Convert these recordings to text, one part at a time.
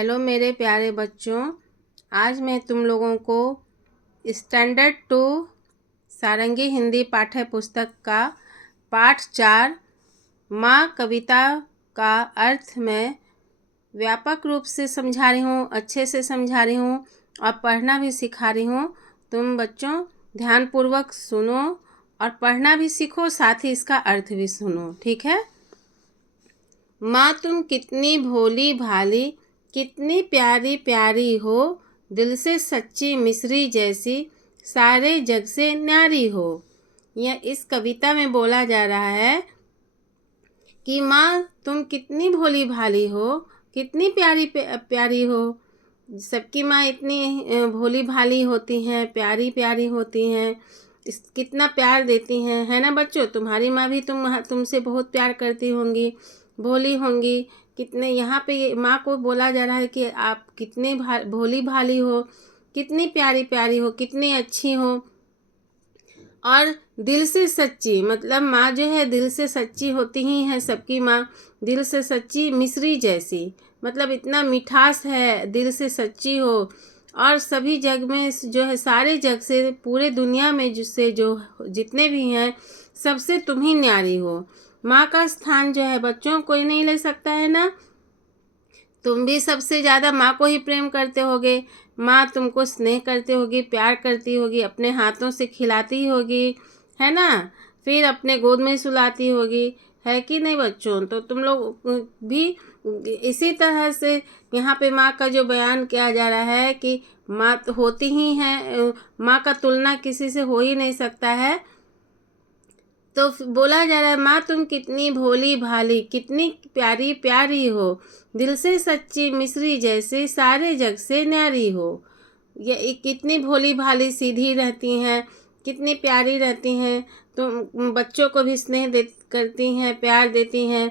Hello मेरे प्यारे बच्चों, आज मैं तुम लोगों को स्टैंडर्ड 2 सारंगी हिंदी पाठ्य पुस्तक का पाठ 4 माँ कविता का अर्थ में व्यापक रूप से समझा रही हूँ, अच्छे से समझा रही हूँ और पढ़ना भी सिखा रही हूँ। तुम बच्चों ध्यानपूर्वक सुनो और पढ़ना भी सीखो, साथ ही इसका अर्थ भी सुनो, ठीक है। माँ तुम कितनी भोली भाली, कितनी प्यारी प्यारी हो, दिल से सच्ची मिश्री जैसी, सारे जग से न्यारी हो। यह इस कविता में बोला जा रहा है कि माँ तुम कितनी भोली भाली हो, कितनी प्यारी प्यारी हो। सबकी माँ इतनी भोली भाली होती हैं, प्यारी प्यारी होती हैं, कितना प्यार देती हैं, है ना बच्चों। तुम्हारी माँ भी तुमसे बहुत प्यार करती होंगी, भोली होंगी। कितने यहाँ पे ये माँ को बोला जा रहा है कि आप कितने भोली भाली हो, कितनी प्यारी प्यारी हो, कितनी अच्छी हो। और दिल से सच्ची, मतलब माँ जो है दिल से सच्ची होती ही है। सबकी माँ दिल से सच्ची मिश्री जैसी, मतलब इतना मिठास है, दिल से सच्ची हो। और सभी जग में जो है, सारे जग से, पूरे दुनिया में जिससे जो जितने भी हैं सबसे तुम ही न्यारी हो। माँ का स्थान जो है बच्चों कोई नहीं ले सकता है ना। तुम भी सबसे ज़्यादा माँ को ही प्रेम करते होगे। माँ तुमको स्नेह करती होगी, प्यार करती होगी, अपने हाथों से खिलाती होगी, है ना। फिर अपने गोद में सुलाती होगी, है कि नहीं बच्चों। तो तुम लोग भी इसी तरह से यहाँ पे माँ का जो बयान किया जा रहा है कि माँ तो होती ही है, माँ का तुलना किसी से हो ही नहीं सकता है। तो बोला जा रहा है माँ तुम कितनी भोली भाली, कितनी प्यारी प्यारी हो, दिल से सच्ची मिश्री जैसे, सारे जग से न्यारी हो। ये कितनी भोली भाली सीधी रहती हैं, कितनी प्यारी रहती हैं। तो बच्चों को भी स्नेह करती हैं, प्यार देती हैं,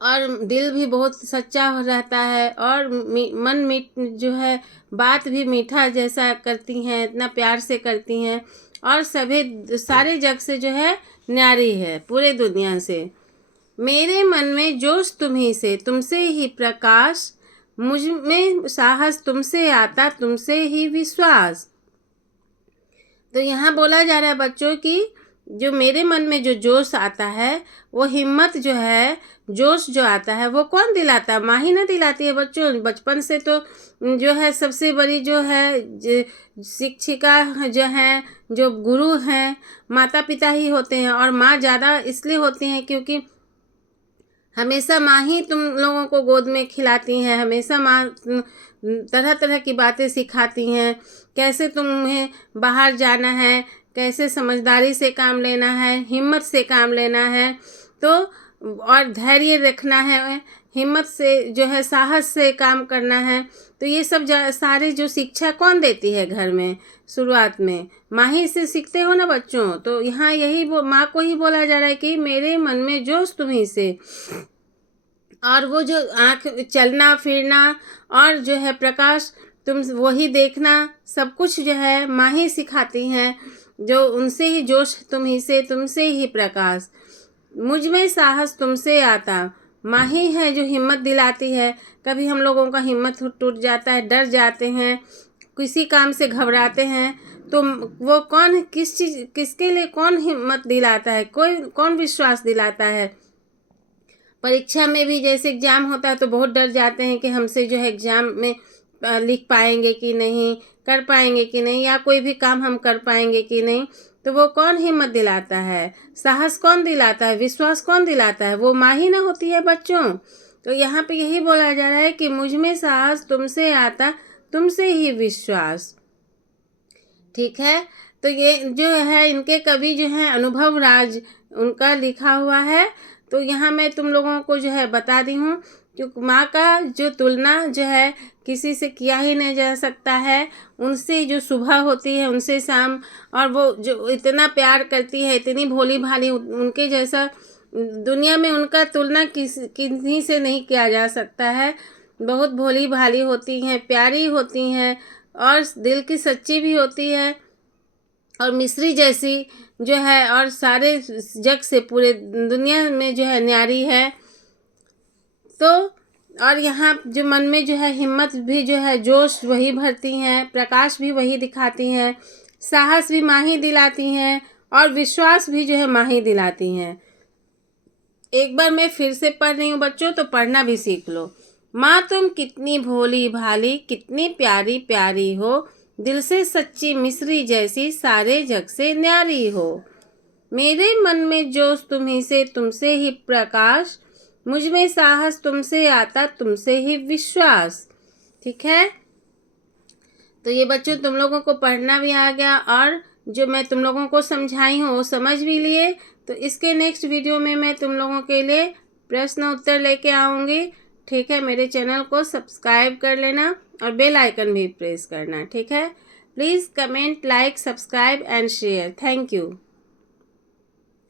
और दिल भी बहुत सच्चा रहता है। और मन मीठ जो है, बात भी मीठा जैसा करती हैं, इतना प्यार से करती हैं। और सभी सारे जग से जो है न्यारी है, पूरे दुनिया से। मेरे मन में जोश तुम्ही से, तुमसे ही प्रकाश, मुझ में साहस तुमसे आता, तुमसे ही विश्वास। तो यहाँ बोला जा रहा है बच्चों कि जो मेरे मन में जो जोश आता है, वो हिम्मत जो है, जोश जो आता है, वो कौन दिलाता है? माँ ही ना दिलाती है बच्चों। बचपन से तो जो है सबसे बड़ी जो है शिक्षिका जो हैं, जो गुरु हैं, माता पिता ही होते हैं। और माँ ज़्यादा इसलिए होती हैं क्योंकि हमेशा माँ ही तुम लोगों को गोद में खिलाती हैं, हमेशा माँ तरह तरह की बातें सिखाती हैं, कैसे तुम्हें बाहर जाना है, कैसे समझदारी से काम लेना है, हिम्मत से काम लेना है, तो और धैर्य रखना है, हिम्मत से जो है साहस से काम करना है। तो ये सब सारे जो शिक्षा कौन देती है घर में? शुरुआत में माँ ही से सीखते हो ना बच्चों। तो यहाँ यही माँ को ही बोला जा रहा है कि मेरे मन में जोश तुम्ही से। और वो जो आँख चलना फिरना और जो है प्रकाश, तुम वही देखना, सब कुछ जो है माँ ही सिखाती हैं। जो उनसे ही जोश तुम्ही से, तुमसे ही प्रकाश, मुझ में साहस तुमसे आता। माँ ही है जो हिम्मत दिलाती है। कभी हम लोगों का हिम्मत टूट जाता है, डर जाते हैं, किसी काम से घबराते हैं, तो वो कौन, किसके लिए कौन हिम्मत दिलाता है? कोई कौन विश्वास दिलाता है? परीक्षा में भी जैसे एग्ज़ाम होता है तो बहुत डर जाते हैं कि हमसे जो है एग्ज़ाम में लिख पाएंगे कि नहीं, कर पाएंगे कि नहीं, या कोई भी काम हम कर पाएंगे कि नहीं। तो वो कौन हिम्मत दिलाता है? साहस कौन दिलाता है? विश्वास कौन दिलाता है? वो माँ ही ना होती है बच्चों। तो यहाँ पे यही बोला जा रहा है कि मुझ में साहस तुमसे आता, तुमसे ही विश्वास, ठीक है। तो ये जो है इनके कवि जो हैं अनुभव राज, उनका लिखा हुआ है। तो यहाँ मैं तुम लोगों को जो है बता दी हूँ, क्योंकि माँ का जो तुलना जो है किसी से किया ही नहीं जा सकता है। उनसे जो सुबह होती है, उनसे शाम, और वो जो इतना प्यार करती है, इतनी भोली भाली, उनके जैसा दुनिया में उनका तुलना किसी से नहीं किया जा सकता है। बहुत भोली भाली होती हैं, प्यारी होती हैं, और दिल की सच्ची भी होती है, और मिश्री जैसी जो है, और सारे जग से, पूरे दुनिया में जो है न्यारी है। तो और यहाँ जो मन में जो है हिम्मत भी जो है, जोश वही भरती हैं, प्रकाश भी वही दिखाती हैं, साहस भी माँ ही दिलाती हैं और विश्वास भी जो है माँ ही दिलाती हैं। एक बार मैं फिर से पढ़ रही हूँ बच्चों, तो पढ़ना भी सीख लो। माँ तुम कितनी भोली भाली, कितनी प्यारी प्यारी हो, दिल से सच्ची मिश्री जैसी, सारे जग से न्यारी हो। मेरे मन में जोश तुम्ही से, तुमसे ही प्रकाश, मुझ में साहस तुमसे आता, तुमसे ही विश्वास। ठीक है, तो ये बच्चों तुम लोगों को पढ़ना भी आ गया और जो मैं तुम लोगों को समझाई हूँ वो समझ भी लिए। तो इसके नेक्स्ट वीडियो में मैं तुम लोगों के लिए प्रश्न उत्तर लेके आऊँगी। ठीक है, मेरे चैनल को सब्सक्राइब कर लेना और बेल आइकन भी प्रेस करना। ठीक है, please comment, like, subscribe and share. Thank you.